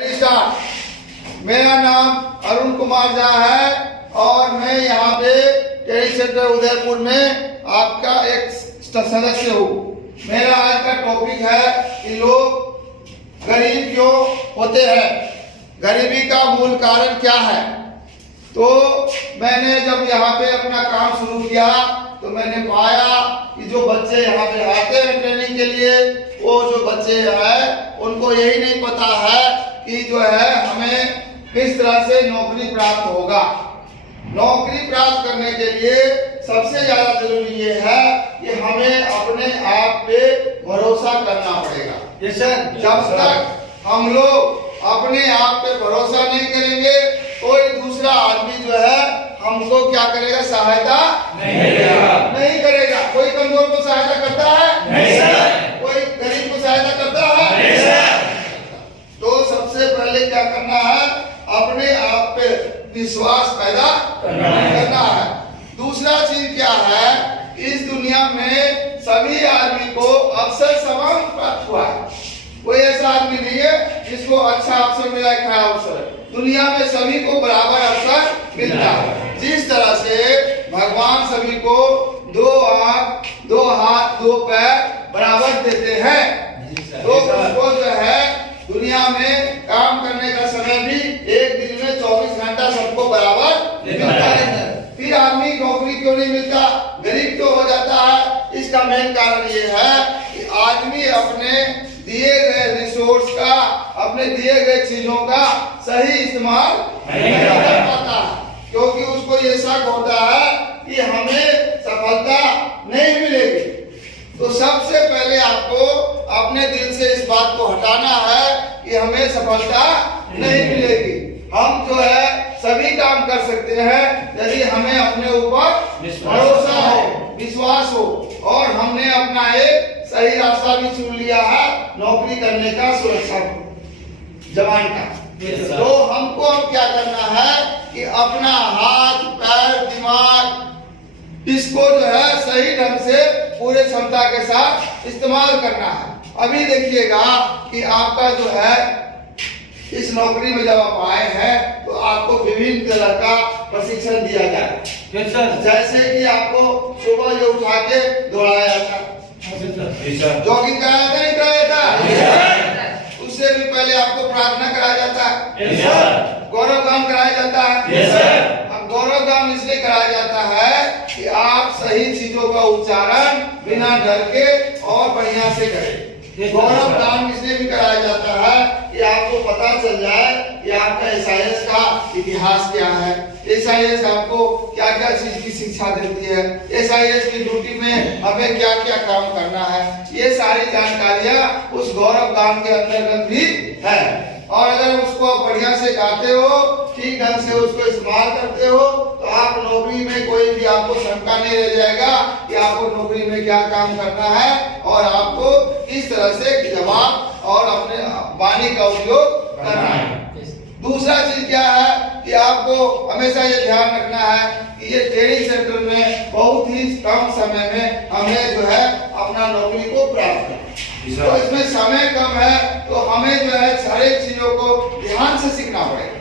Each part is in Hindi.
मेरा नाम अरुण कुमार झा है और मैं यहाँ पे ट्रेनिंग सेंटर उदयपुर में आपका एक सदस्य हूँ। मेरा आज का टॉपिक है कि लोग गरीब क्यों होते हैं, गरीबी का मूल कारण क्या है। तो मैंने जब यहाँ पे अपना काम शुरू किया तो मैंने पाया कि जो बच्चे यहाँ पे आते हैं ट्रेनिंग के लिए, वो जो बच्चे हैं उनको यही नहीं पता है कि जो है हमें किस तरह से नौकरी प्राप्त होगा। नौकरी प्राप्त करने के लिए सबसे ज्यादा जरूरी ये है कि हमें अपने आप पे भरोसा करना पड़ेगा। जब तक हम लोग अपने आप पे भरोसा नहीं करेंगे, कोई दूसरा आदमी जो है हमको क्या करेगा, सहायता नहीं करेगा। कोई कमजोर को सहायता करता है? नहीं। कोई गरीब को सहायता करता है? नहीं। तो सबसे पहले क्या करना है, अपने आप पे विश्वास पैदा करना है। दूसरा चीज क्या है, इस दुनिया में सभी आदमी को अवसर समान प्राप्त हुआ है। कोई ऐसा आदमी नहीं है जिसको अच्छा अवसर मिला है, खराब अवसर। दुनिया में सभी को बराबर अवसर मिलता है। जिस तरह से भगवान सभी को दो आंख, दो हाथ, दो पैर बराबर देते हैं, तो उसको जो है दुनिया में काम करने का समय भी एक दिन में 24 घंटा सबको बराबर मिलता है। फिर आदमी नौकरी क्यों नहीं मिलता, गरीब क्यों हो जाता है? इसका मेन कारण ये है कि आदमी अपने दिए गए रिसोर्स का, अपने दिए गए चीजों का सही इस्तेमाल नहीं कर पाता, क्योंकि उसको ये शक होता है कि हमें सफलता नहीं मिलेगी। तो सबसे पहले आपको अपने दिल से इस बात को हटाना है कि हमें सफलता नहीं मिलेगी। हम जो है सभी काम कर सकते हैं यदि हमें अपने ऊपर भरोसा हो, विश्वास हो, और हमने अपना एक सही रास्ता भी चुन लिया है नौकरी करने का, सुरक्षा जवान का। तो हमको अब क्या करना है कि अपना हाथ, पैर, दिमाग, इसको जो है सही ढंग से पूरे क्षमता के साथ इस्तेमाल करना है। अभी देखिएगा कि आपका जो है इस नौकरी में जब आप आए हैं तो आपको विभिन्न तरह का प्रशिक्षण दिया जाए। जैसे कि आपको सुबह जो उठा के दौड़ाया जाता है, जॉगिंग कराया था, नहीं कराया था? उससे भी पहले आपको प्रार्थना कराया जाता है, गौरव गान कराया जाता है। गौरव गान इसलिए कराया जाता है कि आप सही चीजों का उच्चारण बिना डर के और बढ़िया से करें। गौरव गान इसलिए भी कराया जाता है कि आपको पता चल जाए कि आपका एसआईएस का इतिहास क्या है, एसआईएस आपको क्या क्या चीज की शिक्षा देती है, एसआईएस की ड्यूटी में हमें क्या क्या काम करना है। ये सारी जानकारियां उस गौरव गान के अंतर्गत भी है। और अगर उसको आप बढ़िया से गाते हो, ठीक ढंग से उसको इस्तेमाल करते हो, तो आप नौकरी में कोई भी आपको शंका नहीं रह जाएगा कि आपको नौकरी में क्या काम करना है और आपको किस तरह से जवाब और अपने वाणी का उपयोग करना है। दूसरा चीज क्या है कि आपको हमेशा ये ध्यान रखना है कि ये ट्रेनिंग सेंटर में बहुत ही कम समय में हमें जो है अपना नौकरी को प्राप्त करना। तो इसमें समय कम है तो हमें जो है सारी चीजों को ध्यान से सीखना पड़ेगा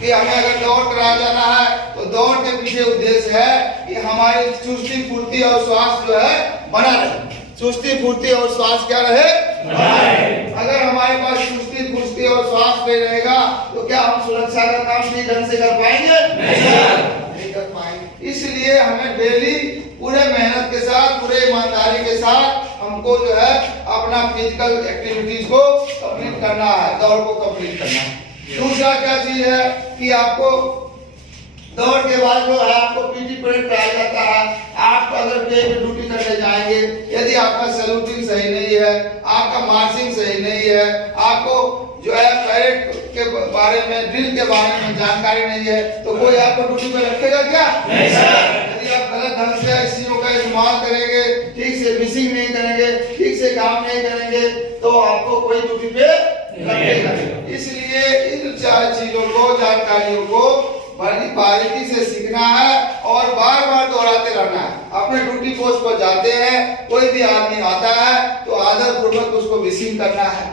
कि हमें अगर दौड़ कराया जाना है तो दौड़ के पीछे उद्देश्य है कि हमारी चुस्ती, फुर्ती और स्वास्थ्य जो है बना रहे। चुस्ती, फुर्ती और स्वास्थ्य क्या रहे? अगर हमारे पास चुस्ती, फुर्ती और स्वास्थ्य नहीं रहेगा तो क्या हम सुरक्षा का काम ठीक ढंग से कर पाएंगे? नहीं कर पाएंगे। इसलिए हमें डेली पूरे मेहनत के साथ, पूरे ईमानदारी के साथ हमको जो है अपना फिजिकल एक्टिविटीज को कंप्लीट करना है, दौड़ को कंप्लीट करना है। दूसरा क्या चीज है कि आपको दौड़ के बाद जो है आपको पीटी परेड कराया जाता है। आप अगर कहीं पे ड्यूटी करने जाएंगे, यदि आपका सैल्यूटिंग सही नहीं है, आपका मार्चिंग सही नहीं है, आपको जो है परेड के बारे में, ड्रिल के बारे में जानकारी नहीं है, तो कोई आपको ड्यूटी पे रखेगा क्या? नहीं सर। यदि आप गलत ढंग से चीजों का इस्तेमाल करेंगे, ठीक से मिसिंग नहीं करेंगे, ठीक से काम नहीं करेंगे, तो आपको कोई ड्यूटी पे रखेगा। इसलिए इन चार चीजों को, जानकारियों को बड़ी बारीकी से सीखना है और बार बार दोहराते रहना है। अपने ड्यूटी पोस्ट पर जाते हैं, कोई भी आदमी आता है तो आदर पूर्वक उसको विशिंग करना है,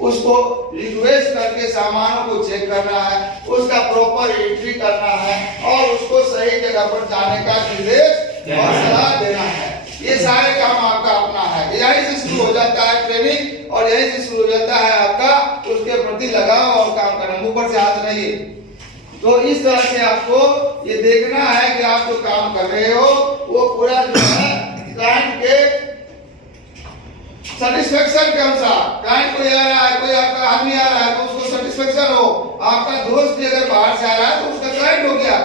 उसको रिक्वेस्ट करके सामानों को चेक करना है, उसका प्रॉपर एंट्री करना है और उसको सही जगह पर जाने का निर्देश और सलाह देना है। ये सारे काम आपका अपना है। यही से शुरू हो जाता है ट्रेनिंग और यही से शुरू हो जाता है आपका उसके प्रति लगाव और काम करना, ऊपर से हाथ नहीं। तो इस तरह से आपको ये देखना है कि आप जो काम कर रहे हो वो पूरा जो है क्लाइंट के सेटिस्फेक्शन के अनुसार, क्लाइंट कोई आ रहा है, कोई आपका आदमी आ रहा है तो उसको सेटिस्फेक्शन हो, आपका दोस्त भी अगर बाहर से आ रहा है तो उसका क्लाइंट हो गया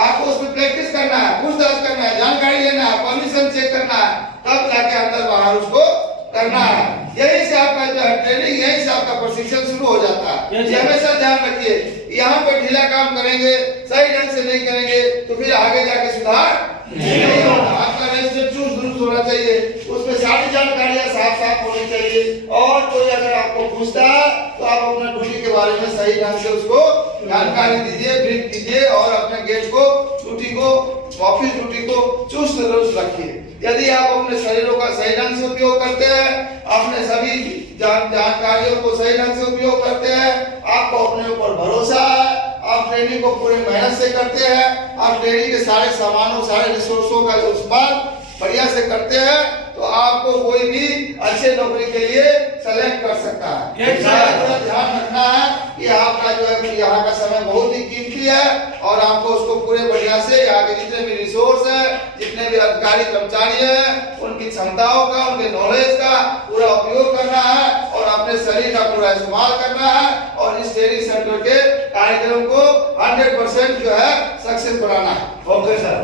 आपको उसमें प्रैक्टिस करना है, पूछताछ करना है, जानकारी लेना है, परमिशन चेक करना है, तब जाके अंदर बाहर उसको करना है। यही से आपका जो है ट्रेनिंग, यही से आपका प्रशिक्षण शुरू हो जाता है। ये हमेशा ध्यान रखिए, यहाँ पे ढीला काम करेंगे, सही ढंग से नहीं करेंगे तो फिर आगे जाके सुधार नहीं होगा। आपका रजिस्टर चुस्त दुरुस्त होना चाहिए, उसमें सारी जानकारियां साफ साफ होनी चाहिए और कोई अगर आपको पूछता है तो आप अपना ड्यूटी के बारे में सही ढंग से उसको जानकारी दीजिए, ब्रीफ कीजिए और अपने गेट को, ड्यूटी को, ऑफिस ड्यूटी को चुस्त दुरुस्त रखिए। यदि आप अपने शरीरों का सही ढंग से उपयोग करते हैं, अपने सभी जानकारियों को सही ढंग से उपयोग करते हैं, आपको अपने ऊपर भरोसा है, आप ट्रेनिंग को पूरे मेहनत से करते हैं, आप ट्रेनिंग के सारे सामानों, सारे रिसोर्सों का इस्तेमाल बढ़िया से करते हैं तो आपको कोई भी अच्छे नौकरी के लिए सेलेक्ट कर सकता है। थोड़ा ध्यान रखना है कि आपका जो है यहाँ का समय बहुत ही कीमती है और आपको उसको पूरे बढ़िया से यहाँ के जितने भी रिसोर्स है, जितने भी अधिकारी कर्मचारी हैं, उनकी क्षमताओं का, उनके नॉलेज का पूरा उपयोग करना है और अपने शरीर का पूरा इस्तेमाल करना है और इस ट्रेनिंग सेंटर के कार्यक्रम को 100% जो है सक्सेस बनाना है। Okay sir.